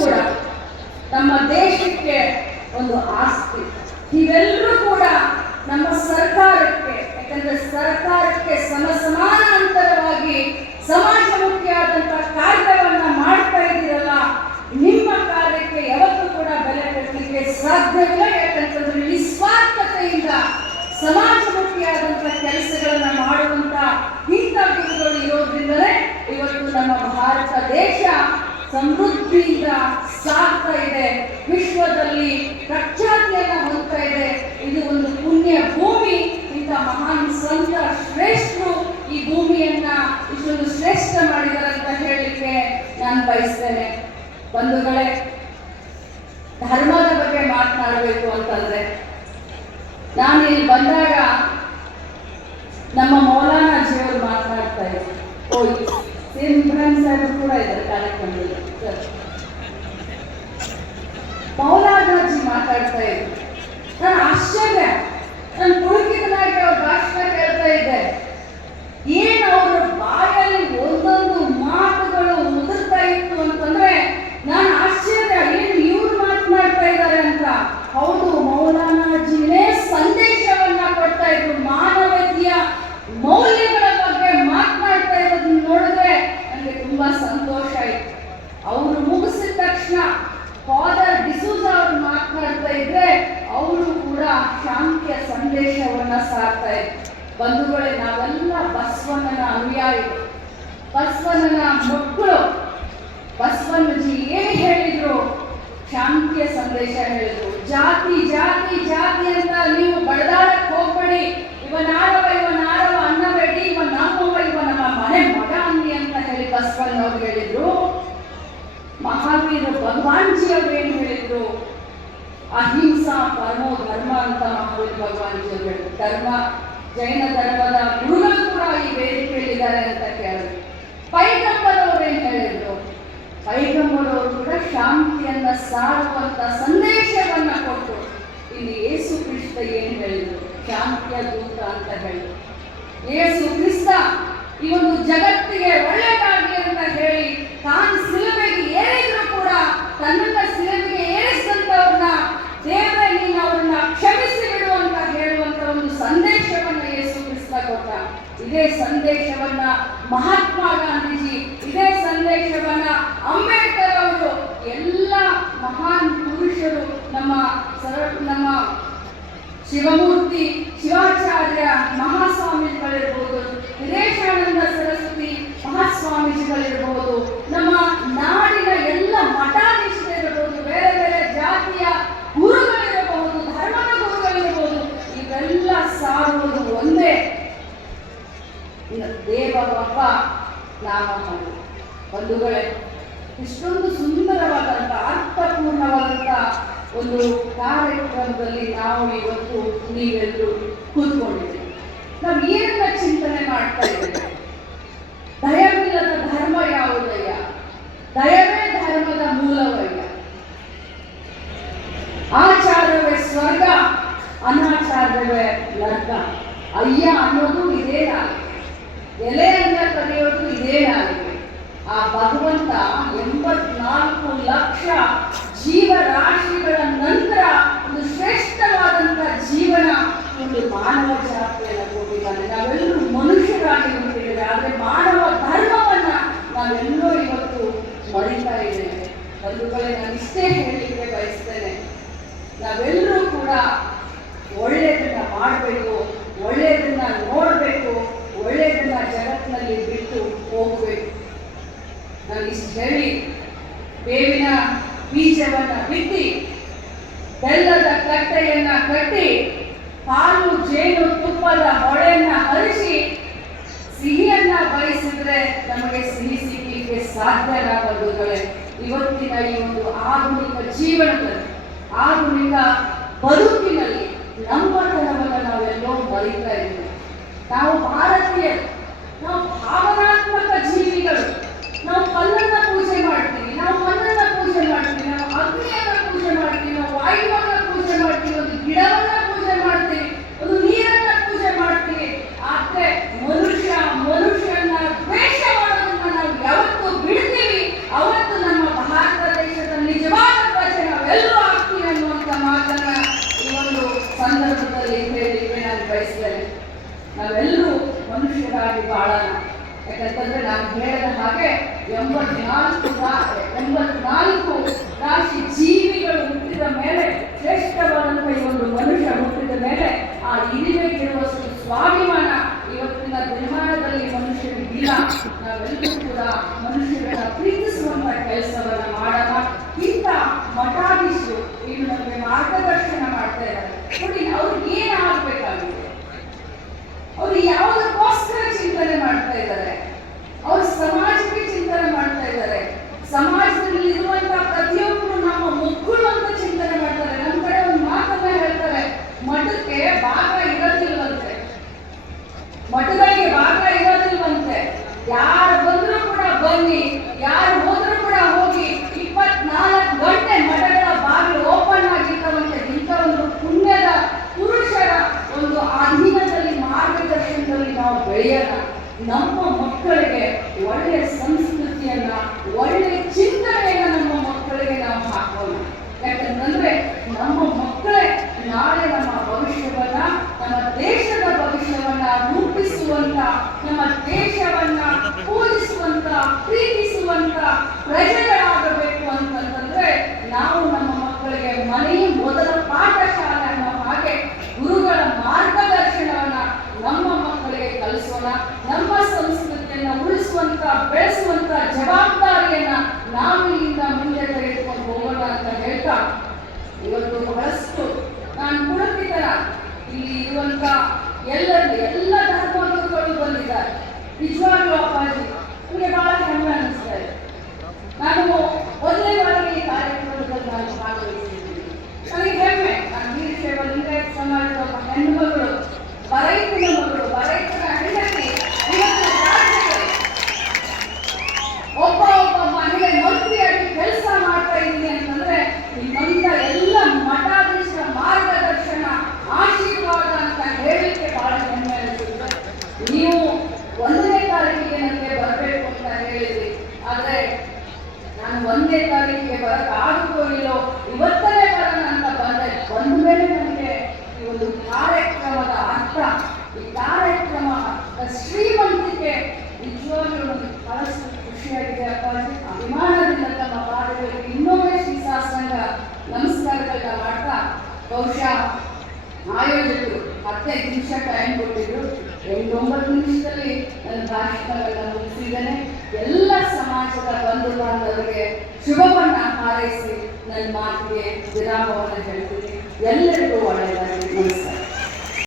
ಕೂಡ ನಮ್ಮ ದೇಶಕ್ಕೆ ಒಂದು ಆಸ್ತಿ ಇವೆಲ್ಲರೂ ಕೂಡ ನಮ್ಮ ಸರ್ಕಾರಕ್ಕೆ ಯಾಕಂದ್ರೆ ಸರ್ಕಾರಕ್ಕೆ ಸಮ ಸಮಾನಾಂತರವಾಗಿ ಸಮಾಜಮುಖಿಯಾದಂತಹ ಕಾರ್ಯಗಳನ್ನ ಮಾಡ್ತಾ ಇದ್ದೀರಲ್ಲ ದೇಶದಿಂದ ಸಾಗ್ತಾ ಇದೆ ವಿಶ್ವದಲ್ಲಿ ಪ್ರಖ್ಯಾತಿಯನ್ನು ಹೊಂದ್ತಾ ಇದೆ ಇದು ಒಂದು ಪುಣ್ಯ ಭೂಮಿ ಇಂತ ಮಹಾನ್ ಸಂತ ಶ್ರೇಷ್ಠರು ಈ ಭೂಮಿಯನ್ನ ಇಷ್ಟೊಂದು ಶ್ರೇಷ್ಠ ಮಾಡಿದ್ದಾರೆ ಅಂತ ಹೇಳಲಿಕ್ಕೆ ನಾನು ಬಯಸ್ತೇನೆ ಬಂಧುಗಳೇ ಧರ್ಮದ ಬಗ್ಗೆ ಮಾತನಾಡಬೇಕು ಅಂತಂದ್ರೆ ನಾನು ಇಲ್ಲಿ ಬಂದಾಗ ನಮ್ಮ ಮೌಲಾನಾ ಜೀವರು ಮಾತನಾಡ್ತಾ ಇದ್ರು ಓ ಸಿಂಪ್ರಮ್ ಸಾಹೇಬ್ ಕೂಡ ಇದ್ದಾರೆ ಕಾರ್ಯಕ್ರಮದಲ್ಲಿ I website ಶಾಂತಿಯ ಸಂದೇಶವನ್ನ ಸಾರ್ತಾ ಇದೆ ಬಂಧುಗಳೇ ನಾವೆಲ್ಲ ಬಸವಣ್ಣನ ಅನುಯಾಯಿಗಳು ಬಸವಣ್ಣನ ಮಕ್ಕಳು ಬಸವಣ್ಣಜಿ ಏನು ಹೇಳಿದ್ರು ಶಾಂತಿಯ ಸಂದೇಶ ಹೇಳಿದ್ರು ಜಾತಿ ಜಾತಿ ಜಾತಿ ಅಂತ ನೀವು ಬಡದಾಡಕ್ ಹೋಗ್ಬೇಡಿ ಇವನಾರವ ಇವನಾರವ ಅನ್ನಬೇಡಿ ಇವನ್ ನಮ್ಮವ ಇವ ನಮ್ಮ ಮನೆ ಮಗ ಅನ್ನಿ ಅಂತ ಹೇಳಿ ಬಸವಣ್ಣ ಅವ್ರು ಹೇಳಿದ್ರು ಮಹಾವೀರು ಭಗವಾನ್ಜಿಯವ್ರು ಅಹಿಂಸಾ ಪರಮೋ ಧರ್ಮ ಅಂತ ಮಹಾವೀರ್ ಭಗವಾನ್ ಹೇಳಿದ್ರು ಧರ್ಮ ಜೈನ ಧರ್ಮದ ಗುರುಗಳು ಕೂಡ ಈ ವೇದಿಕೆಯಲ್ಲಿದ್ದಾರೆ ಅಂತ ಕೇಳಿದ್ರು ಪೈಗಂಬರವರು ಏನ್ ಹೇಳಿದ್ರು ಪೈಗಂಬರವರು ಕೂಡ ಶಾಂತಿಯನ್ನ ಸಾರುವಂತ ಸಂದೇಶವನ್ನ ಕೊಟ್ಟರು ಇಲ್ಲಿ ಯೇಸು ಕ್ರಿಸ್ತ ಏನ್ ಹೇಳಿದ್ರು ಶಾಂತಿಯ ದೂತ ಅಂತ ಹೇಳಿದ್ರು ಯೇಸು ಕ್ರಿಸ್ತ ಈ ಒಂದು ಜಗತ್ತಿಗೆ ಒಳ್ಳೆಯದಾಗಿ ಅಂತ ಹೇಳಿ ತಾನು ಸಿಲುಬೆಗೆ ಏರಿದ್ರು ಕೂಡ ತನ್ನ ಇದೇ ಸಂದೇಶವನ್ನ ಮಹಾತ್ಮ ಗಾಂಧೀಜಿ ಇದೇ ಸಂದೇಶವನ್ನ ಅಂಬೇಡ್ಕರ್ ಅವರು ಎಲ್ಲ ಮಹಾನ್ ಪುರುಷರು ನಮ್ಮ ಸರ ನಮ್ಮ ಶಿವಮೂರ್ತಿ ಶಿವಾಚಾರ್ಯ ಮಹಾಸ್ವಾಮಿಗಳಿರ್ಬೋದು ವಿದೇಶಾನಂದ ಸರಸ್ವತಿ ಮಹಾಸ್ವಾಮೀಜಿಗಳಿರ್ಬೋದು ನಮ್ಮ ನಾಡಿನ ಎಲ್ಲ ಮಠಾಧೀಶರಿರ್ಬೋದು ಬೇರೆ ಒಂದು ಕಾರ್ಯಕ್ರಮದಲ್ಲಿ ನಾವು ಇವತ್ತು ನೀವೆಲ್ಲರೂ ಕೂತ್ಕೊಂಡಿದ್ದೀವಿ ನಾವು ಏನನ್ನ ಚಿಂತನೆ ಮಾಡ್ತಾ ಇದ್ದೇವೆ ದಯವಿಲ್ಲದ ಧರ್ಮ ಯಾವುದಯ್ಯ ದಯವೇ ಧರ್ಮದ ಮೂಲವಯ್ಯ ಆಚಾರವೇ ಸ್ವರ್ಗ ಅನಾಚಾರವೇ ಲಗ್ನ ಅಯ್ಯ ಅನ್ನೋದು ಇದೇನಾಗಿದೆ ಎಲೆ ಅಂತ ಕರೆಯೋದು ಇದೇನಾಗಿದೆ ಆ ಭಗವಂತ ಎಂಬತ್ನಾಲ್ಕು ಲಕ್ಷ ನಂತರ ಬೆಲ್ಲದ ಕಟ್ಟೆಯನ್ನ ಕಟ್ಟಿ ಹಾಲು ಜೇನು ತುಪ್ಪದ ಹೊಳೆಯನ್ನ ಹರಿಸಿ ಸಿಹಿಯನ್ನ ಬಯಸಿದ್ರೆ ನಮಗೆ ಸಿಹಿ ಸಿಗ್ಲಿಕ್ಕೆ ಸಾಧ್ಯ ಬಂಧುಗಳೇ ಇವತ್ತಿನ ಈ ಒಂದು ಆಧುನಿಕ ಜೀವನದಲ್ಲಿ ಆಧುನಿಕ ಬದುಕಿನಲ್ಲಿ ನಮ್ಮತನವನ್ನು ನಾವೆಲ್ಲೋ ಬರೀತಾ ಇದ್ದೀವಿ ನಾವು ಭಾರತೀಯರು ನಾವೆಲ್ಲರೂ ಮನುಷ್ಯರಾಗಿ ಬಾಳೋಣ ಯಾಕಂತಂದ್ರೆ ನಾನು ಹೇಳದ ಹಾಗೆ ಎಂಬತ್ನಾಲ್ಕು ಎಂಬತ್ನಾಲ್ಕು ರಾಶಿ ಜೀವಿಗಳು ಹುಟ್ಟಿದ ಮೇಲೆ ಶ್ರೇಷ್ಠವಾದ ಭವಿಷ್ಯವನ್ನ ನಮ್ಮ ದೇಶದ ಭವಿಷ್ಯವನ್ನ ರೂಪಿಸುವಂತ ನಮ್ಮ ದೇಶವನ್ನ ಪೂಜಿಸುವಂತ ಪ್ರೀತಿಸುವಂತ ಪ್ರಜೆಗಳಾಗಬೇಕು ಅಂತಂದ್ರೆ ನಾವು ನಮ್ಮ ಮಕ್ಕಳಿಗೆ ಮನೆ ಮೊದಲ ಪಾಠಶಾಲೆ ಅನ್ನೋ ಹಾಗೆ ಗುರುಗಳ ಮಾರ್ಗದರ್ಶನವನ್ನ ನಮ್ಮ ಮಕ್ಕಳಿಗೆ ಕಲಿಸೋಣ ನಮ್ಮ ಸಂಸ್ಕೃತಿಯನ್ನ ಉಳಿಸುವಂತ ಬೆಳೆಸುವಂತ ಜವಾಬ್ದಾರಿಯನ್ನ ನಾವು ಇಲ್ಲಿ ಇರುವಂತ ಎಲ್ಲರಿಗೆ ಎಲ್ಲ ಧರ್ಮಗಳು ಬಂದಿದ್ದಾರೆ ನಿಜವಾಗ್ಲೂ ಅಪ್ಪಾಜಿ ನಿಮಗೆ ಬಹಳ ಹೆಮ್ಮೆ ಅನಿಸ್ತಾ ಇದೆ ನಾನು ಒಂದೇ ಬಾರಿ ಈ ಕಾರ್ಯಕ್ರಮದಲ್ಲಿ ನಾನು ಭಾಗವಹಿಸಿದ್ದೀನಿ ನನಗೆ ಹೆಮ್ಮೆ ನಾನು ವೀರ ಸೇವಾ ಲಿಂಗಾಯತ ಸಮಾಜದ ಒಬ್ಬ ಹೆಣ್ಣು ಮಗಳು ಒಂದೇ ತಾರೀಕಿಗೆ ಆಗುತ್ತೋ ಇಲ್ಲೋ ಇವತ್ತನೇ ಬರೋಣ ಅಂತ ಬಂದೆ ಬಂದ ಮೇಲೆ ನನಗೆ ಈ ಒಂದು ಕಾರ್ಯಕ್ರಮದ ಅರ್ಥ ಈ ಕಾರ್ಯಕ್ರಮ ಶ್ರೀಮಂತಿಕೆ ನಿಜವಾಗ್ಲೂ ನನಗೆ ಬಹಳಷ್ಟು ಖುಷಿಯಾಗಿದೆ ಅಪ್ಪಾಜಿ ಅಭಿಮಾನದಿಂದ ತಮ್ಮ ಪಾದಗಳಿಗೆ ಇನ್ನೊಮ್ಮೆ ಶ್ರೀ ಸಾಸಂಗ ನಮಸ್ಕಾರಗಳನ್ನ ಮಾಡ್ತಾ ಬಹುಶಃ ಆಯೋಜಕರು ಹತ್ತೈದು ನಿಮಿಷ ಟೈಮ್ ಕೊಟ್ಟಿದ್ರು ಎಂಟೊಂಬತ್ತು ನಿಮಿಷದಲ್ಲಿ ನನ್ನ ಭಾಷಣಗಳನ್ನ ಮುಗಿಸಿದ್ದೇನೆ ಎಲ್ಲ ಪಕ್ಷದ ಬಂಧು ಶುಭವನ್ನ ಹಾರೈಸಿ ನನ್ನ ಮಾತಿಗೆ ವಿರಾಮವನ್ನು ಹೇಳ್ತೀನಿ ಎಲ್ಲರಿಗೂ ಒಳ್ಳೆಯದಾಗಿ ನಮಸ್ಕಾರ